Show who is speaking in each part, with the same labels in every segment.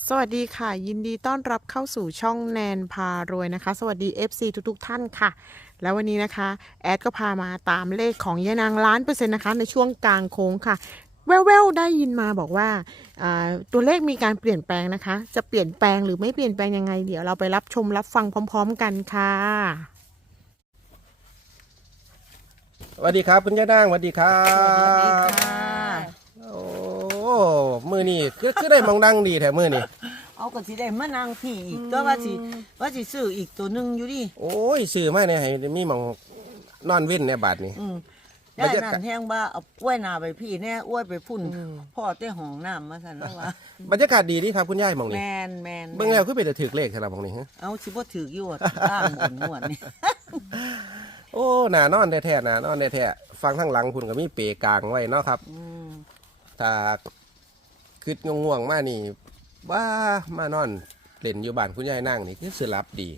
Speaker 1: สวัสดีค่ะยินดีต้อนรับเข้าสู่ช่องแนนพารวยนะคะสวัสดี FC ทุกท่านค่ะแล้ววันนี้นะคะแอดก็พามาตามเลขของยายนาง1,000,000%นะคะในช่วงกลางโค้งค่ะแว่วๆได้ยินมาบอกว่าตัวเลขมีการเปลี่ยนแปลงนะคะจะเปลี่ยนแปลงหรือไม่เปลี่ยนแปลงยังไงเดี๋ยวเราไปรับชมรับฟังพร้อมๆกันค่ะ
Speaker 2: สวัสดีครับคุณย่านางสวัสดีครั
Speaker 1: สวัสดี
Speaker 2: บ
Speaker 1: ค่ะ
Speaker 2: โอ้มือนี่คือได้มองดังดีแถมมือนี่
Speaker 3: เอาก็สิได้มานั่งพี่อีกก็ว่าสิซื้ออีกตัวหนึงอยู่ดิ
Speaker 2: โอ้ยซื้อมาเนี่ยให้มีหมองนอนเว้นในบาทนี่
Speaker 3: ได้นั่นแห้งว่าเอาอ้วยหน้าไปพี่แน่อ้วยไปพุ่นพ่อเต้ห้องน้ำมาสั่นแล้วว่า
Speaker 2: บรรยากาศดีดีครับคุณย่ายหมอง
Speaker 3: แม
Speaker 2: นี่
Speaker 3: น
Speaker 2: เบิ่งแล้วคือเป็นแต่ถือเลขสำหรับหมองนี่ฮะ
Speaker 3: เอาสิบ่ถือกอยู่ว่าล่างบนงวดนี่
Speaker 2: โอ้หนานอนแท้ๆหนานอนแท้ๆฟังทั้งหลังคุณก็มีเปกลางไว้เนาะครับถ้าคืดง่วงๆมานี่ว่ามานอนเล่นอยู่บ้านคุณย่ายนั่งนี่คือสิหลับดี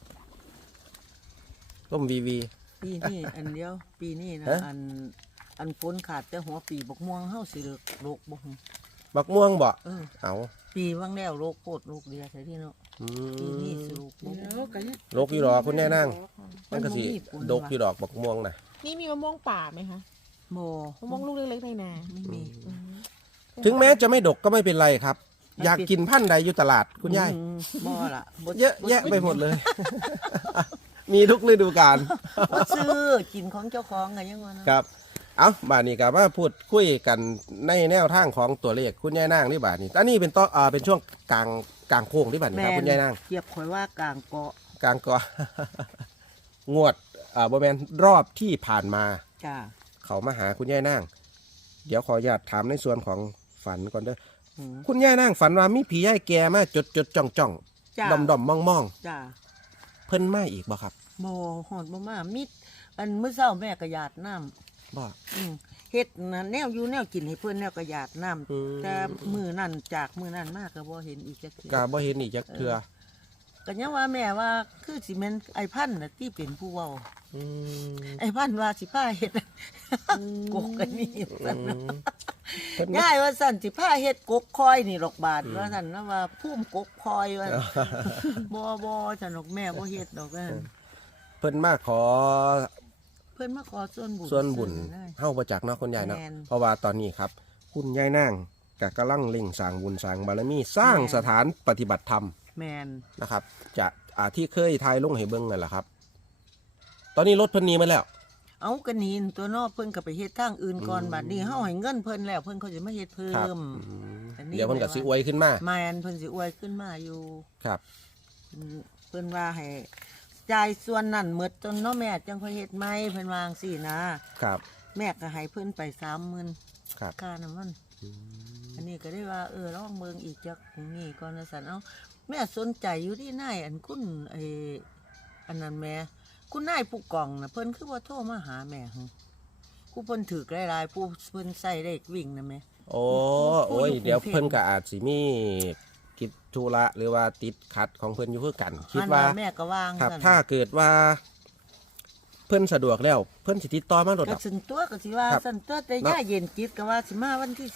Speaker 2: ร่มวีวี
Speaker 3: ปีนี้อันเดียวปีนี้นะอันฝนขาดแต่หัวปีบกม่วงเฮาสิเลิกโรคบ่
Speaker 2: บักม่วงบ่เอา
Speaker 3: ปีว่างแล้วโรคโคตรโรคเดียวใช่ที่เนาะปีนี้สิโรคบ่
Speaker 2: โรคอยู่ดอกคุณแน่นั่งมันก็สิดกอยู่ดอกบักม่วงน่ะ
Speaker 1: นี่มีมะม่วงป่าไหมคะ
Speaker 3: บ่
Speaker 1: มะม่วงลูกเล็กๆในนา
Speaker 3: ไม่มี
Speaker 2: ถึงแม้จะไม่ดกก็ไม่เป็นไรครับ อยากกินพันธุ์ใดอยู่ตลาดคุณยาย
Speaker 3: บ่ล่ะ
Speaker 2: เยอะแยะไปหมดเลย มีทุกฤดูกาล
Speaker 3: บ่ซื้อกินของเจ้าของก็ยังว่า
Speaker 2: ครับ เอาบาทนี้กับว่าพูดคุยกันในแนวทางของตัวเลขคุณยายนางนี่บาทนี้อันนี้เป็นต้นเป็นช่วงกลางโค้งที่บาทนี้ครับคุณยายนาง
Speaker 3: เทียบข่อยว่ากลางเกาะ
Speaker 2: กลางก็ งวดบริเวณรอบที่ผ่านมา
Speaker 3: จ้า
Speaker 2: เขามาหาคุณยายนาง เดี๋ยวขออนุญาตถามในส่วนของฝันก่อนเด้อคุณยายนางฝันว่ามีผียายแก่มาจดจ้องดอมมอง
Speaker 3: จ้า
Speaker 2: เพิ่นมาอีกบ่ครับ
Speaker 3: บ่ฮอดบ่มามิดอันมื้อเช้าแม่ก็หยาดน้ำ
Speaker 2: บ่
Speaker 3: เฮ็ดน่ะแนวอยู่แนวกินให้เพิ่นแนวก็หยาดน้ำแต่มื้อนั้นจากมื้อนั้นมาก็บ่เห็นอีกจักเทื่อ
Speaker 2: ก็บ่เห็นอีกจักเทื่อ
Speaker 3: ก็ยังว่าแม่ว่าคือสิแม่นไอ้พันธุ์น่ะที่เป็นผู้เว้าไอ้พันธุ์ว่าสิพาเฮ็ดกกกันนี่ซั่นง่ายว่าซั่นสิพาเฮ็ดกกคอยนี่ดอกบาทว่าซั่นนะว่าพุ่มกกคอยว่าบ่ซั่นดอกแม่บ่เฮ็ดดอกนั่น
Speaker 2: เพิ่นมาขอ
Speaker 3: เพิ่นมาขอส่วน
Speaker 2: บุญเฮาบ่จักเนาะคุณยายเนาะเพราะว่าตอนนี้ครับคุณยายนางก็กำลังเร่งสร้างบุญสร้างบารมีสร้างสถานปฏิบัติธรรม
Speaker 3: แม่น
Speaker 2: นะครับจะที่เคยทายลงให้เบิ่งนั่นแหละครับตอนนี้รถเพิ่นหนีมาแล้ว
Speaker 3: เอากระนีนตัวนอกเพิ่นก็ไปเฮ็ดทางอื่นก่อนบัดนี้เฮาให้เงินเพิ่นแล้วเพิ่นเขาจะมาเฮ็ดเพิ่ม
Speaker 2: เดี๋ยวเพิ่นก็สิอวยขึ้นมา
Speaker 3: แม่นเพิ่นสิอวยขึ้นมาอยู่
Speaker 2: ครับ
Speaker 3: เพิ่นว่าให้จ่ายส่วนนั้นหมดจนเนาะแม่จังค่อยเฮ็ดใหม่เพิ่นวาจั่งซี้นะครับแม่ก็ให้เพิ่นไป 30,000
Speaker 2: ครับ
Speaker 3: ค่าน้ำมันอันนี้ก็ได้ว่าลองเบิ่งอีกจักนี้ก่อนว่าซั่นเอาแม่สนใจอยู่ที่นายอันคุณอันนั้นแม่คุณนายผู้กองนะเพิ่นคือว่าโทรมาหาแม่ผู้เพิ่นถือหลายๆผู้เพิ่นใส่เลขวิ่งนะแม่
Speaker 2: โอ้ยเดี๋ยวเพิ่นก็อาจสิมีกิจธุระหรือว่าติดขัดของเพิ่นอยู่คือกันคิดว่า
Speaker 3: แม่ก็วาง
Speaker 2: ครับถ้าเกิดว่าเพิ่นสะดวกแล้วเพิ่นสิติดต่อมาโดด
Speaker 3: ก็สันตัวก็สิว่าสันตัวแต่ย่าเย็นจิตก็ว่าสิมาวันที่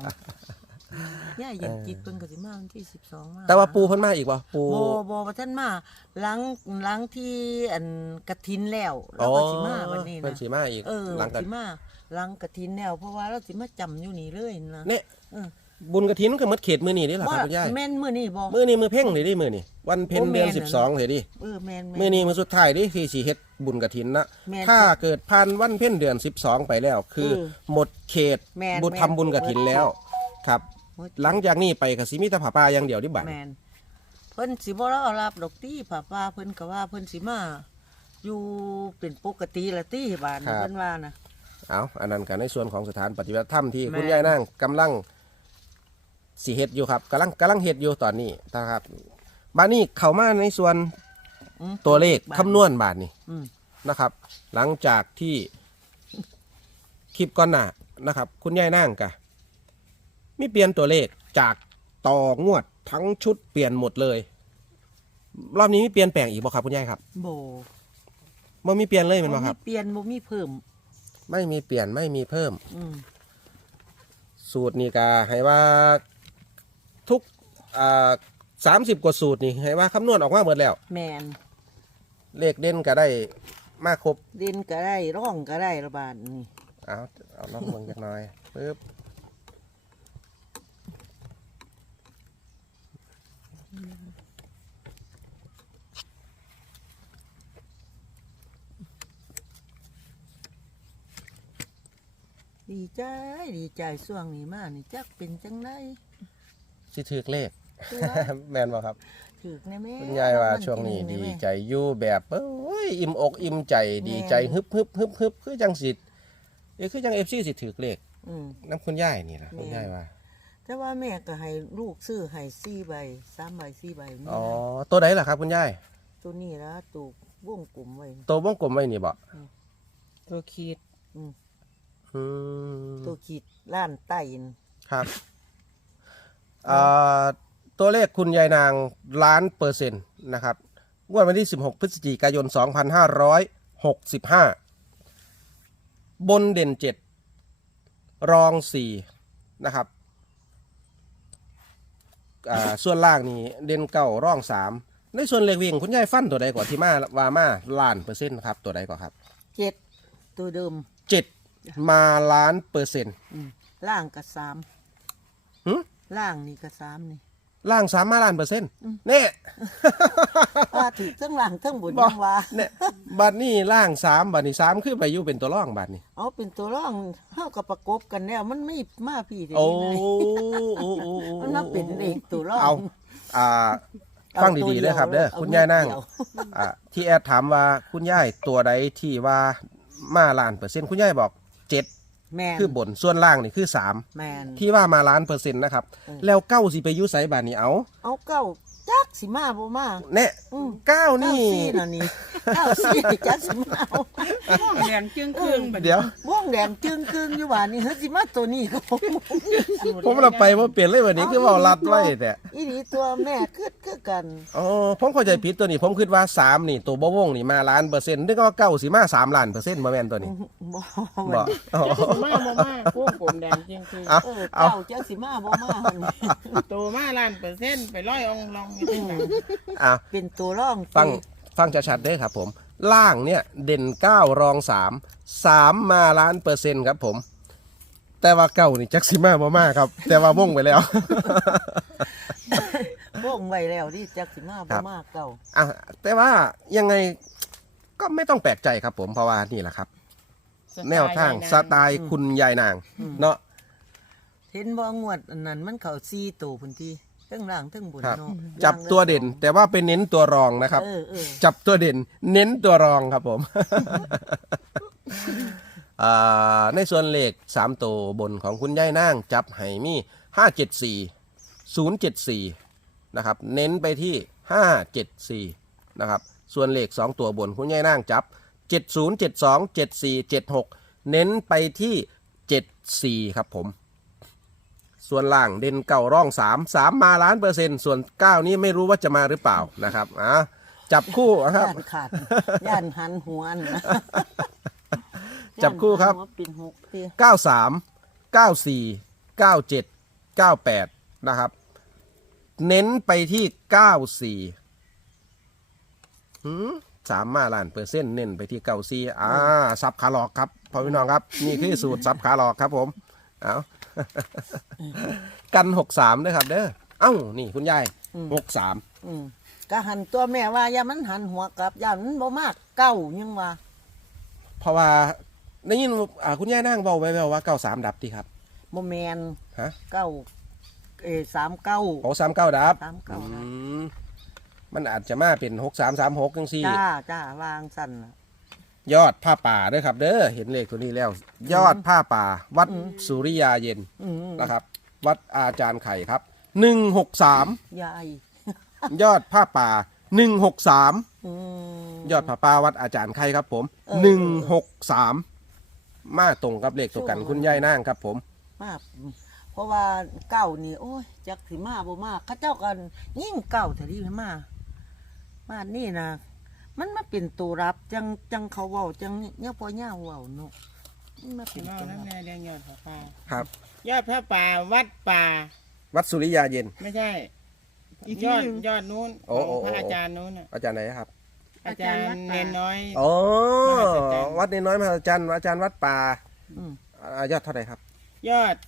Speaker 3: 12ย่าเย็นจิตเพิ่นก็สิมาวันที่12มา
Speaker 2: แต่ว่าปูเพิ่นมาอีกบ่ปู
Speaker 3: บ่ท่านมาหลังที่อันกฐินแล้วเราก็สิมาวันนี้นะ
Speaker 2: เพิ่นสิมาอีก
Speaker 3: หลังสิมาหลังกฐินแล้วเพราะว่าเราสิมาจำอยู่นี่เลยนะ
Speaker 2: เนี่ยบุญกฐินก็หมดเขตมื้อนี้นี่ล่ะครับคุณยาย
Speaker 3: แม่นมื้อนี้บ่
Speaker 2: มื้อนี้มื้อเพ่งนี่ดิมื้อนี้วันเพ็ญเดือน12สิดิ
Speaker 3: แม่น
Speaker 2: มื้อนี้มื้อสุดท้ายดิที่สิเฮ็ดบุญกฐินนะถ้าเกิดผ่านวันเพ็ญเดือน12ไปแล้วคือหมดเขตบุญทำบุญกฐินแล้วครับหลังจากนี้ไปก็สิมีแต่ผ้าป่าอย่างเดียวดิบัด
Speaker 3: แม่นเพิ่นสิบ่รอรับดอกตีผ้าป่าเพิ่นก็ว่าเพิ่นสิมาอยู่เป็นปกติละตีบ้านเพิ่นว่านะ
Speaker 2: เอาอันนั้นก็ในส่วนของสถานปฏิบัติธรรมที่คุณยายนางกำลังสิเฮ็ดอยู่ครับกำลังเฮ็ดอยู่ตอนนี้นะครับบาดนี้เข้ามาในส่วนตัวเลขคำนวณบาดนี้นะครับ หลังจากที่คลิปก่อนหน้านะครับคุณยายนางกะมีเปลี่ยนตัวเลขจากต่องวดทั้งชุดเปลี่ยนหมดเลยรอบนี้มีเปลี่ยนแปลงอีกบ่ครับคุณยายครับบ่มีเปลี่ยนเลยแม่นบ่ครับ
Speaker 3: เปลี่ยนบ่มีเพิ่ม
Speaker 2: ไม่มีเปลี่ยนไม่มีเพิ่มสูตรนี้ก็ให้ว่าทุก 30กว่าสูตรนี่ให้ว่าคำนวณออกมาหมดแล้ว
Speaker 3: แมน
Speaker 2: เลขเด่นก็ได้มาครบ
Speaker 3: ดินก็ได้ร่องก็ได้ระบาดนี่
Speaker 2: เอาลองเบิ่งจักหน่อยปึ๊บ
Speaker 3: ดีใจดีใจช่วงนี้มากนี่จักเป็นจังได
Speaker 2: สิถือเลข
Speaker 3: ตัว
Speaker 2: แม่นบ่ครับ
Speaker 3: ถือในแม่
Speaker 2: คุณยายว่าช่วงนี้ดีใจอยู่แบบเอ้ยอิ่มอกอิ่มใจดีใจฮึบคือจังสิคือจัง FC สิถือเลข น้ำคุณยายนี่ล่ะคุณยายว่า
Speaker 3: แต่ว่าแม่ก็ให้ลูกซื้อให้4 ใบ 3 ใบ 4 ใบนี่
Speaker 2: อ๋อตัวไหนล่ะครับคุณยาย
Speaker 3: ตัวนี้ละตัววงกลมไว้
Speaker 2: ตัววงกลมไว้นี่บ่
Speaker 1: ตัวขีด
Speaker 2: อืม
Speaker 3: ตัวขีดล้านใต้น
Speaker 2: ครับตัวเลขคุณยายนาง1,000,000%นะครับงวดวันที่16พฤศจิกายน2565บนเด่น7รอง4นะครับส่วนล่างนี่เด่น9รอง3ในส่วนเลขวิ่งคุณยายฟันตัวใดก่อนที่มาว่ามา1,000,000%ครับตัวใดก่อนครับ
Speaker 3: 7ตัวเดิม
Speaker 2: 7มา1,000,000%
Speaker 3: ล่างก็
Speaker 2: หึ
Speaker 3: 3ล่างนี่ก็3นี่
Speaker 2: ล่าง3มา1,000,000%เนี่ย
Speaker 3: ว่าถือทั้งล่างทั้งบน
Speaker 2: บ่
Speaker 3: ยังว่า
Speaker 2: เนี่ยบัดนี้ล่าง3บัดนี้3คือไปอยู่เป็นตัวร่องบัดนี้
Speaker 3: เอาเป็นตัวร่องเฮากับประกบกันแล้วมันไม่มาพี่เด้
Speaker 2: โอ้
Speaker 3: มันมาเป็นเอกตัวร่อง
Speaker 2: เอาฟังดีๆเลยครับเด้อคุณยายนั่ง ที่แอดถามว่าคุณยายตัวใดที่ว่ามา1,000,000%คุณยายบอก7
Speaker 3: แม่น
Speaker 2: คือบนส่วนล่างนี่คือ3
Speaker 3: แม่น
Speaker 2: ที่ว่ามา1,000,000%นะครับแล้วเก้าสิไปอยู่ไสบัดนี้เอา
Speaker 3: เอาเก้าจักสิมาบ่มา
Speaker 2: เนี่ย
Speaker 3: อืม
Speaker 2: เก้านี่
Speaker 3: ซี่น่ะนี่9 4จักสิมาเอา
Speaker 1: แดงจึงครึ่งแบบ
Speaker 2: เดี๋ยว
Speaker 3: ว่องแดงจึงครึ่งอยู่ว่านี่เฮ็ดสิมาตัวนี้ก็บ่
Speaker 2: ผมเราไปว่าเปลี่ยนเลยวันนี้คือเว่ารัดไว้แต่
Speaker 3: อีนี่ตัวแม่คือกัน
Speaker 2: อ๋อผมเข้าใจผิดตัวนี้ผมคิดว่า3นี่ตัวบ่วงนี่มา1,000,000%นึกว่าเก้าสิมา3,000,000%บ่แม่นตัวนี้
Speaker 3: บ่
Speaker 2: บ่อ๋อ
Speaker 1: มาบ่มาพวกผมแดงจึงครึ่ง
Speaker 2: เอา
Speaker 3: เก้าจักสิมาบ่มาหั่นนี่
Speaker 1: ตัวมา1,000,000%ไปร้อยองลองอยู่ที่ไหน
Speaker 2: เอา
Speaker 3: เป็นตัวร่อง
Speaker 2: ฟังชัดๆเด้อครับผมล่างเนี่ยเด่น9รอง3มา1,000,000%ครับผม แต่ว่าเก้านี่จักสิมาบ่มาครับ แต่ว่าวงไปแล้ว
Speaker 3: ว่องไว้แล้วนี่จักสิมาบ่มาเก้า
Speaker 2: อ่ะแต่ว่ายังไงก็ไม่ต้องแปลกใจครับผมเพราะว่านี่แหละครับ แนวทางสไตล์คุณยายนางเนาะ
Speaker 3: เห็นบ่งวดอันนั้นมันเข้า4ตัวพุ่นที่ทั้งล่างทั้งบน
Speaker 2: ครับ
Speaker 3: เนาะ
Speaker 2: จับตัวเด่น แต่ว่าไปเน้นตัวรองนะครับ
Speaker 3: เออ
Speaker 2: จับตัวเด่น เน้นตัวรองครับผม ในส่วนเลข3ตัวบนของคุณยายนางจับให้มี574 074นะครับเน้นไปที่574นะครับส่วนเลข2ตัวบนคุณยายนางจับ70 72 74 76เน้นไปที่74ครับผมส่วนล่างเด่นเก่าร่อง3มา1,000,000%ส่วน9นี้ไม่รู้ว่าจะมาหรือเปล่านะครับจับคู่นะครับ
Speaker 3: ย่านขาดย่านหันหัวนะ
Speaker 2: จับคู่ครับ
Speaker 3: ย่านหัวเป็น6เตี้ย
Speaker 2: 93 94 97 98นะครับเน้นไปที่3มา1,000,000%เน้นไปที่94ซับขาหลอกครับพ่อพี่น้องครับนี่คือสูตรซับขาหลอกครับผมเอา กัน63ด้วยครับเด้อเอ้านี่คุณยาย63
Speaker 3: ก็หันตัวแม่ว่าอย่ามันหันหัวกลับอย่ามันบ่มากเก้ายังว่า
Speaker 2: เพราะว่าได้ยินคุณยายนั่งบอกไว้แล้วว่า93ดับดีครับ
Speaker 3: บ่แม่น
Speaker 2: ฮะ
Speaker 3: เก้า39
Speaker 2: โอ้39ดับ
Speaker 3: 39นะ
Speaker 2: มันอาจจะมาเป็น6336จังซี่
Speaker 3: จ้าวางสั่นน่ะ
Speaker 2: ยอดผ้าป่าด้วยครับเด้อเห็นเลขตัวนี้แล้ว ยอดผ้าป่า วัดสุริยาเย็นนะครับ วัดอาจารย์ไข่ครับ163
Speaker 3: ยาย
Speaker 2: ยอดผ้าป่า163
Speaker 3: อืม
Speaker 2: ยอดผ้าป่าวัดอาจารย์ไข่ครับผม163มาตรงกับเลขตัวกันคุณยายนางครับผม
Speaker 3: มากเพราะว่าเก้านี่โอ้ยจักสิมาบ่มาเขาเจ้ากันยิ่งเก้าเท่านี้มานี่นะมันมาเป็นตัวรับจังเขาเว้าจังเนี่ยพอย่าเว้าเนาะมันมาเป็น
Speaker 1: เมา
Speaker 3: ตัว
Speaker 1: น้ำ
Speaker 3: รับ
Speaker 1: แน่แดงยอดผ้าป่า
Speaker 2: ครับ
Speaker 1: ยอดผ้าป่าวัดป่า
Speaker 2: วัดสุริยาเย็น
Speaker 1: ไม่ใช่อีก
Speaker 4: ย
Speaker 1: ที่
Speaker 4: อด
Speaker 1: หนึ่ง
Speaker 4: ยอดนู้น
Speaker 2: โอ้
Speaker 4: ข
Speaker 2: โอ้
Speaker 4: องพระ
Speaker 2: โอ้
Speaker 4: อาจารย์นู้นน่ะ
Speaker 2: อาจารย์ไหนครับ
Speaker 4: อาจารย์เนนน้อย
Speaker 2: อ๋อ
Speaker 4: มหัศจรรย์
Speaker 2: วัดเนน้อยมหัศจรรย์อาจารย์วัดป่า
Speaker 3: อืม
Speaker 2: ยอดเท่าไหร่ครับ
Speaker 4: ยอด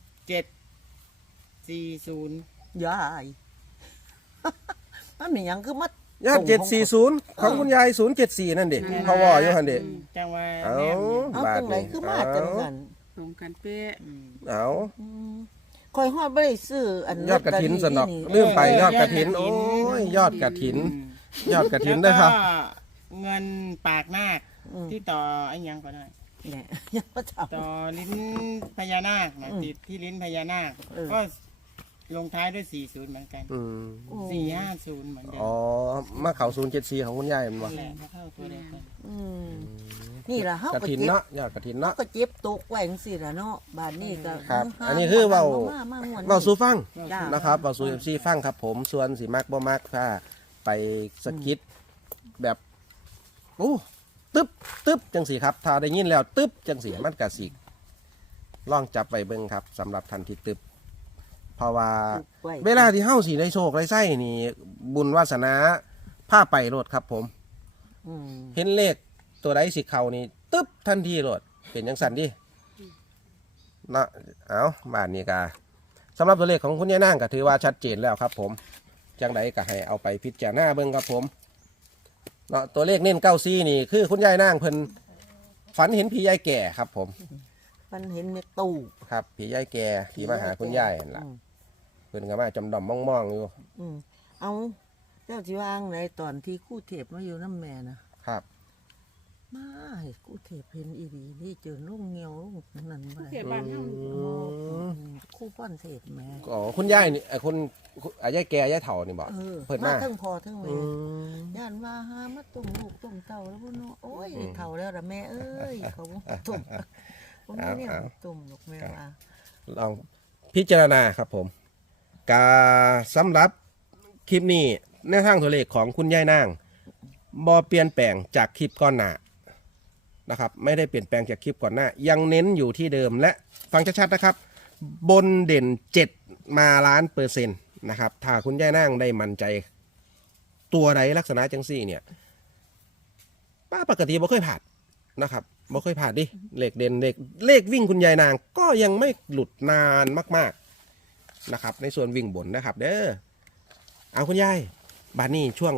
Speaker 4: 740
Speaker 3: ยายมันมีหยังคือมัด
Speaker 2: ยอด
Speaker 3: ส่งของ
Speaker 2: 740 ของคุณยาย074 นั่นดิพอวอยู่หั่นดิ
Speaker 4: จังหว่า
Speaker 2: เอา
Speaker 4: แนมอยู่
Speaker 3: เอา
Speaker 2: บาท
Speaker 3: จังไหน
Speaker 2: นี่
Speaker 3: คือมาจังกัน
Speaker 1: ตรงกันเป๊ะ
Speaker 2: เอา
Speaker 3: คอยฮอดบ่ได้ซื้ออัน
Speaker 2: ยอดกระถินสนอก
Speaker 3: ลอตเตอรี่
Speaker 2: ลืมไปยอดกระถิน โอ้ยยอดกระถิน ยอดกระถินด้วยครับ
Speaker 4: แล้วก็เงินปากนาคที่ต่อไอ้หยังก็ได้
Speaker 3: นี่ ยังบ่ทำ
Speaker 4: ต่อลิ้นพญานาคนะติดที่ลิ้นพญานาค
Speaker 3: เออ
Speaker 4: ก็ลงท้ายด้วย40เหมือนกัน
Speaker 2: อืม
Speaker 4: 450เหมือนเดิม
Speaker 2: อ๋อ มาเขา074 ของคุณยายมันบ่
Speaker 4: แหละก็เข้าตัวเดียวกัน
Speaker 3: อืมนี่ล่ะเฮาก
Speaker 2: ระ
Speaker 3: ก็
Speaker 2: ถิน
Speaker 3: เจ็บ
Speaker 2: เนาะ ยอดกระถิน
Speaker 3: เฮา
Speaker 2: เนาะ
Speaker 3: ก็เจ็บตกไว้จังซี่ล่ะเนาะบาดนี้ก็
Speaker 2: ครับ
Speaker 3: ห
Speaker 2: อันนี้คือเว้า
Speaker 3: มม่วน
Speaker 2: เว้าสู่ฟัง
Speaker 3: จ้า
Speaker 2: นะครับเว้าสู่ FC ฟังครับผม ส่วนสิมักบ่มักถ้าไปสกิดแบบโอ้ตึ๊บจังสีครับ ถ้าได้ยินแล้วตึ๊บจังสีมันก็สิลองจับไปเบิ่งครับสำหรับทันที่ตึ๊บเพราะว่า
Speaker 3: ไว้
Speaker 2: เวลาที่เฮาสิได้โชคได้ไส้นี่บุญวาสนาพาไปโลดครับผม
Speaker 3: อืม
Speaker 2: เห็นเลขตัวใดสิเข้านี่ตึ๊บทันทีโลดเป็นจังสันดิเนาะเอาบ้านนี้กาสำหรับตัวเลขของคุณยายนางก็ถือว่าชัดเจนแล้วครับผมจังใดก็ให้เอาไปพิจารณาเบิ่งครับผมเนาะตัวเลขเน้น94นี่คือคุณยายนางเพิ่นฝันเห็นผียายแก่ครับผม
Speaker 3: มันเห็นในตู้
Speaker 2: ครับผียายแก่ที่มาหาคุณยายนั่นล่ะเพิ่นก็มาจำดอมมองๆอยู่
Speaker 3: อืมเอาเจ้าสิวางในตอนที่ครู่เทพมาอยู่น้ำแม่นะครับ มาให้ครู่เทพเห็นอีดีนี่เจอลูกเงียวลูกนั่นมา
Speaker 1: เขตบ้านเฮา
Speaker 3: ครู่ป้อนเทพแม่
Speaker 2: อ๋อคุณยายนี่คุณยายแก่ยายเฒ่านี่บ่
Speaker 3: เออ
Speaker 2: เพิ่น
Speaker 3: มา
Speaker 2: มา
Speaker 3: ทั้งพอทั้ง
Speaker 2: อื
Speaker 3: แม่
Speaker 2: ม
Speaker 3: ย่านว่าหามาต้มลูกต้มเต่าแล้วพ่อเนาะโอ้ยเต่าแล้วล่ะแม่เอ้ยเขาบ่ต้มผมไม่เนี่ยต้มลูกแม่ว่า
Speaker 2: ลองพิจารณาครับผมกาสำหรับคลิปนี้แนวทางตัวเลขของคุณยายนางบอเปลี่ยนแปลงจากคลิปก่อนหน้านะครับ ไม่ได้เปลี่ยนแปลงจากคลิปก่อนหน้า ยังเน้นอยู่ที่เดิมและฟังชัดๆนะครับ บนเด่น 7 มา1,000,000%นะครับ ถ้าคุณยายนางได้มั่นใจตัวใดลักษณะจังซี่เนี่ยป้าปกติบ่เคยผ่านนะครับบ่เคยผ่านดิเลขเด่นเลขวิ่งคุณยายนางก็ยังไม่หลุดนานมากๆนะครับ ในส่วนวิ่งบนนะครับเด้อเอาคุณยายบานนี้ช่วง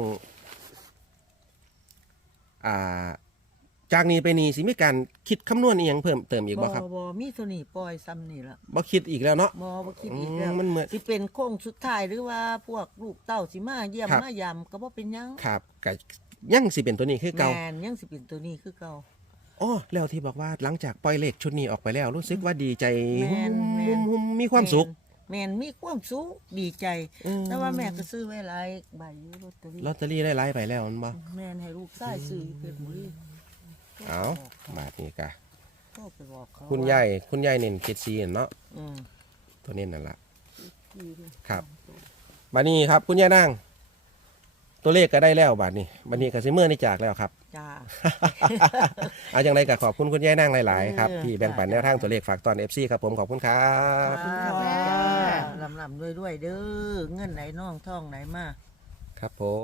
Speaker 2: จากนี้ไปนี้สิมีการคิดคำนวณอีหยังเพิ่มเติมอีกบ่ครับ
Speaker 3: บ่มีตัวนี้ปล่อยซ้ำนี่ละ
Speaker 2: บ่คิดอีกแล้วเนาะ
Speaker 3: บ่คิดอีกแล้ว
Speaker 2: มันเหมือน
Speaker 3: สิเป็นโค้งสุดท้ายหรือว่าพวกลูกเต้าสิมาเยี่ยม
Speaker 2: ครับ
Speaker 3: มายามก็บ่เป็นหยัง
Speaker 2: ครับก็ยังสิเป็นตัวนี้คือเก่า
Speaker 3: แม่นยังสิเป็นตัวนี้คือเก่า
Speaker 2: อ๋อแล้วที่บอกว่าหลังจากปล่อยเลขชุดนี้ออกไปแล้ว รู้สึกว่าดีใจ
Speaker 3: แม่นแม่น
Speaker 2: หุ่มๆมีความสุข
Speaker 3: แม่นมีความสุขดีใจ
Speaker 2: อืม
Speaker 3: แต่ว่าแม่ก็ซื้อไว้หลายใบอยู่ลอตเตอรี่
Speaker 2: ลอตเตอรี่ได้ไลฟ์ไปแล้วมันบ่
Speaker 3: แม่นให้ลูกชายซื้อเพชรบุรี
Speaker 2: เอาบาทนี้กะ
Speaker 3: ก็ไปบอกเขา
Speaker 2: คุณยายเน้นเจ็ดซีเนาะ
Speaker 3: อืม
Speaker 2: ตัวเน้นนั่นละครับบานี้ครับคุณยายนางตัวเลขก็ได้แล้วบาทนี้บานี้ก็สิเมื่อนี่จากแล้วครับ
Speaker 3: จ้า
Speaker 2: เอาอย่างไรก็ขอบคุณคุณยายนางหลายๆครับ
Speaker 3: เออ
Speaker 2: ที่แบ่งปันแนวทางตัวเลขฝากตอน FC ครับผมขอบคุณครับ
Speaker 3: ลำๆด้วยๆเด้อเงินไหนน่องท่องไหนมา
Speaker 2: ครับผม